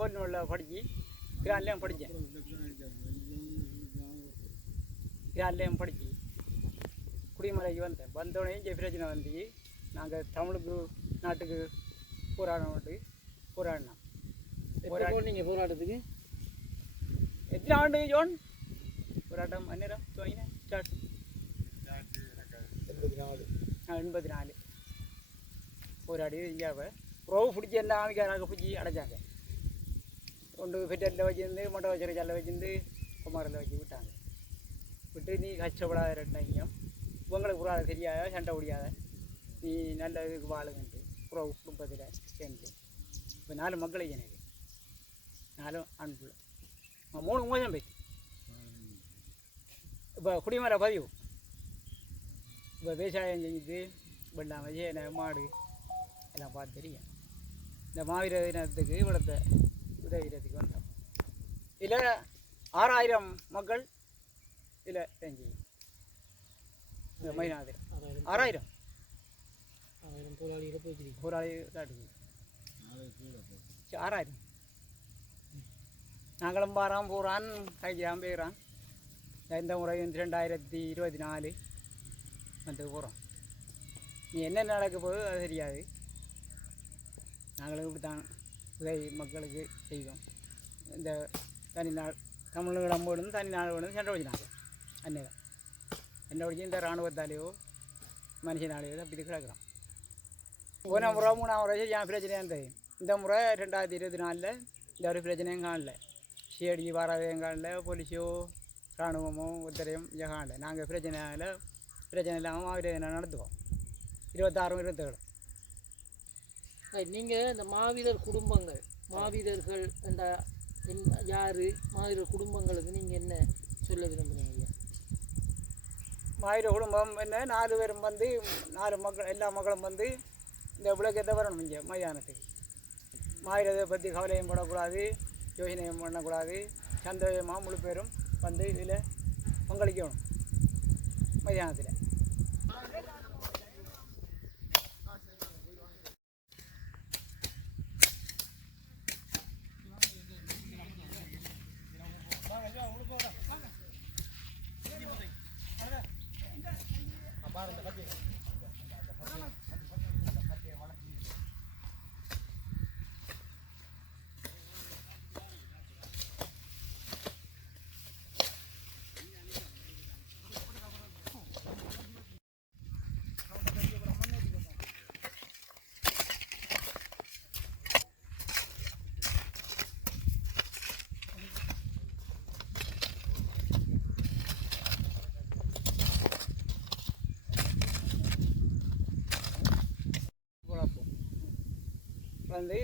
கோயிலில் படித்து கிராண்ட்லேயும் படித்தேன். கிராண்ட்லேயும் படித்து குடிமலைக்கு வந்தேன். வந்தோடனே இங்கே பிரச்சனை வந்து நாங்கள் தமிழுக்கு நாட்டுக்கு போராடினோம். நீங்கள் போராட்டத்துக்கு எத்தனை ஆண்டு ஜோன் போராட்டம் அந்நேரம் துவங்கினேன் ஸ்டார்ட் 84 போராடி இந்தியாவை ப்ரோவு பிடிச்சி என்ன ஆமிக்காராக பிடிச்சி அடைச்சாங்க. கொண்டு பெட்டரில் வச்சுருந்து மொட்டை வச்சுற ஜல்ல வச்சுருந்து குமாரில் வச்சு விட்டாங்க. விட்டு நீ கஷ்டப்படாத ரெண்டையும் உங்களுக்கு புறாத தெரியாத சண்டை முடியாத நீ நல்ல இதுக்கு வாழுங்கன்ட்டு ப்ரோவு குடும்பத்தில் சேர்ந்து இப்போ 4 மக்களை எனக்கு 4 ஆண் பிள்ளை 3 மோசம் போயிடுச்சு. இப்போ குடிமர பதிவு இப்போ விவசாயம் செஞ்சுட்டு வெள்ளாமை சேனை மாடு எல்லாம் பார்த்து தெரியும். இந்த மாவீர தினத்துக்கு இவ்வளத்தை உதவிறதுக்கு வந்தோம். இதில் 6000 மக்கள் இதில் செஞ்சு இந்த மைனாதில் 6000 போராளி காட்டுது 6000 நாங்களும் போகிறான் கைஜாம் போயிடறான். இந்த முறை 2024 வந்து போகிறோம். நீ என்ன நடக்க போகுது அது தெரியாது. நாங்களும் இப்படி தான் உதவி மக்களுக்கு செய்வோம். இந்த தனி நாள் தமிழ் நம்ம விழுந்து தனி நாள் விழுந்து சண்டை வச்சுனாங்க. அந்நேரம் சண்டை வச்சு இந்த இராணுவத்தாலேயோ மனுஷனாலேயோ அப்படி கிடக்குறோம். போன முறை 3ஆம் முறை என் பிரச்சனையாக இருந்தது. இந்த முறை 2024 இந்த ஒரு பிரச்சனையும் காணல. சிஐடி வராதையும் காணல, போலீஸோ இராணுவமோ ஒருத்தரையும் இங்கே காணல. நாங்கள் பிரச்சனை இல்லாமல் மாவீரர் நடத்துவோம் 26 27. நீங்கள் இந்த மாவீரர் குடும்பங்கள் மாவீரர்கள் என்ற யார் மாவீரர் குடும்பங்களுக்கு நீங்கள் என்ன சொல்ல விரும்புகிறீங்க? மாவீரர் குடும்பம் என்ன 4 பேரும் வந்து 4 மக்கள் எல்லா மக்களும் வந்து இந்த விளக்கத்தை வரணும். இங்கே மைதானத்துக்கு மாவீரரை பற்றி கவலையும் படக்கூடாது, யோசனையும் பண்ணக்கூடாது. சந்தோஷமாக முழு பேரும் வந்து இதில் பங்களிக்கணும் மைதானத்தில். வந்து